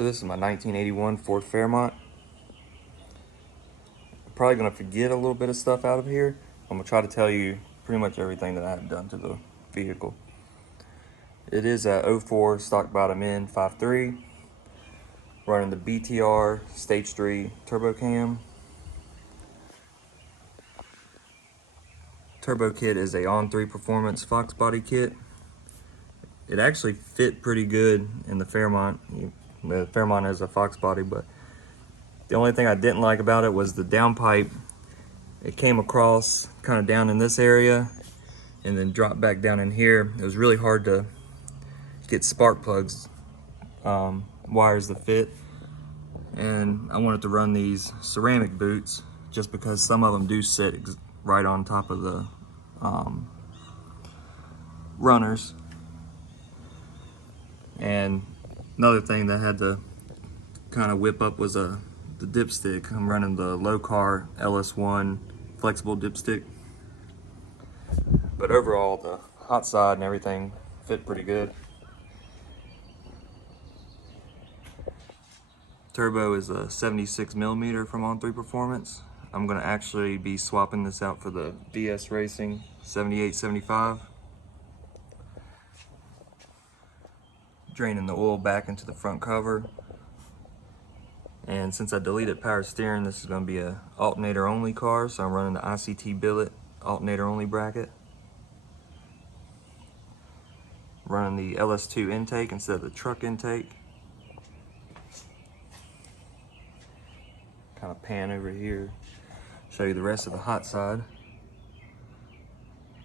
So this is my 1981 Ford Fairmont. I'm probably gonna forget a little bit of stuff out of here. I'm gonna try to tell you pretty much everything that I have done to the vehicle. It is a 04 stock bottom end 5.3, running the BTR Stage 3 turbo cam. Turbo kit is a On3 Performance Fox body kit. It actually fit pretty good in the Fairmont. The Fairmont has a Fox body, but the only thing I didn't like about it was the downpipe. It came across kind of down in this area and then dropped back down in here. It was really hard to get spark plugs, wires that fit. And I wanted to run these ceramic boots just because some of them do sit right on top of the runners. And another thing that I had to kind of whip up was the dipstick. I'm running the Low Car LS1 flexible dipstick. But overall, the hot side and everything fit pretty good. Turbo is a 76mm from On3 Performance. I'm gonna actually be swapping this out for the DS Racing 7875. Draining the oil back into the front cover. And since I deleted power steering, this is gonna be a alternator only car, so I'm running the ICT billet alternator only bracket. Running the LS2 intake instead of the truck intake. Kind of pan over here, show you the rest of the hot side.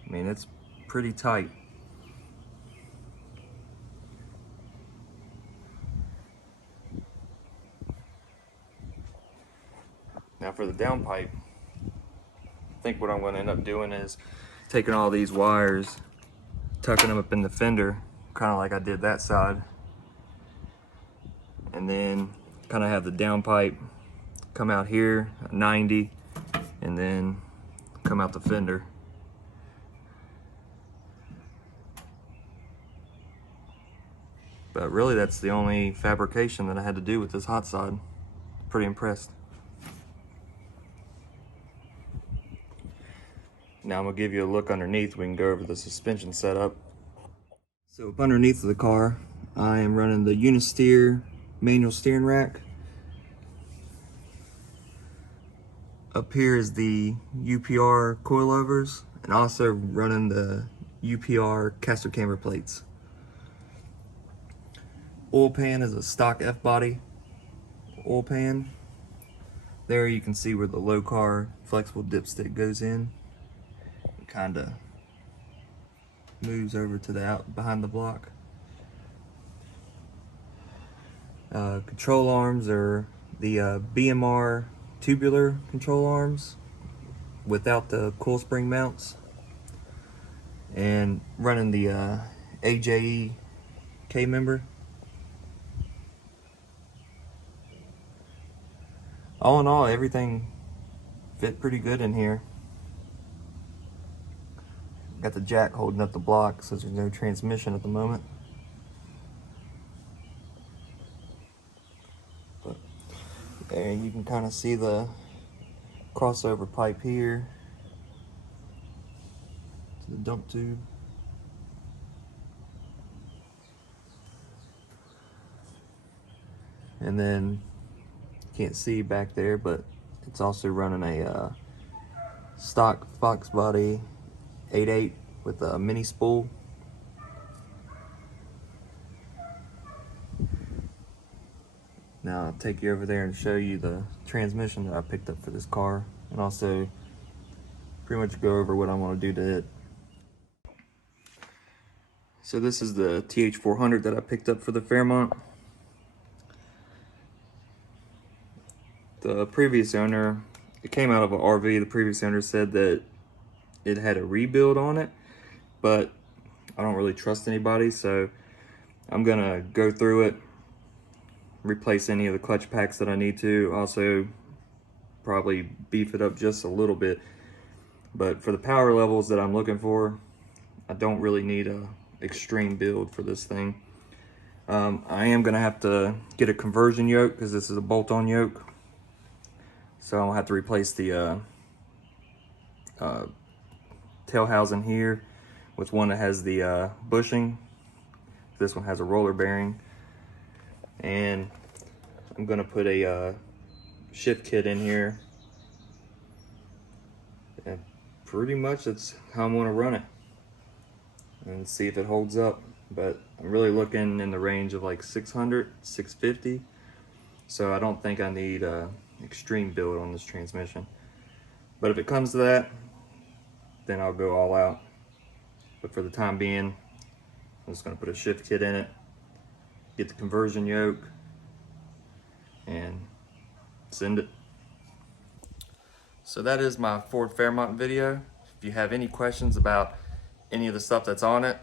I mean, it's pretty tight. Now for the downpipe, I think what I'm going to end up doing is taking all these wires, tucking them up in the fender, kind of like I did that side, and then kind of have the downpipe come out here at 90 and then come out the fender. But really that's the only fabrication that I had to do with this hot side. Pretty impressed. Now I'm gonna give you a look underneath. We can go over the suspension setup. So up underneath of the car, I am running the Unisteer manual steering rack. Up here is the UPR coilovers, and also running the UPR caster camber plates. Oil pan is a stock F-body oil pan. There you can see where the Low Car flexible dipstick goes in. It kind of moves over to the out behind the block. Control arms are the BMR tubular control arms without the coil spring mounts, and running the AJE K-member. All in all, everything fit pretty good in here. Got the jack holding up the block since there's no transmission at the moment. But there you can kind of see the crossover pipe here to the dump tube. And then can't see back there, but it's also running a stock Fox body 8.8 with a mini spool. Now I'll take you over there and show you the transmission that I picked up for this car, and also pretty much go over what I want to do to it. So this is the TH400 that I picked up for the Fairmont. The previous owner, it came out of an RV. The previous owner said that it had a rebuild on it, but I don't really trust anybody, so I'm gonna go through it, replace any of the clutch packs that I need to, also probably beef it up just a little bit. But for the power levels that I'm looking for, I don't really need a extreme build for this thing. I am gonna have to get a conversion yoke because this is a bolt-on yoke. So I'll have to replace the tail housing here with one that has the bushing. This one has a roller bearing. And I'm gonna put a shift kit in here. And pretty much that's how I'm gonna run it. And see if it holds up. But I'm really looking in the range of like 600, 650. So I don't think I need a extreme build on this transmission. But if it comes to that, then I'll go all out. But for the time being, I'm just gonna put a shift kit in it, get the conversion yoke, and send it. So that is my Ford Fairmont video. If you have any questions about any of the stuff that's on it,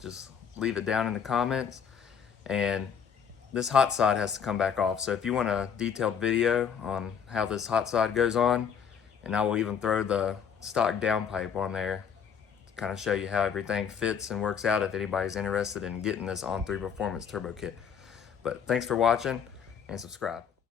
just leave it down in the comments. And this hot side has to come back off. So if you want a detailed video on how this hot side goes on, and I will even throw the stock downpipe on there to kind of show you how everything fits and works out if anybody's interested in getting this On3 Performance Turbo Kit. But thanks for watching and subscribe.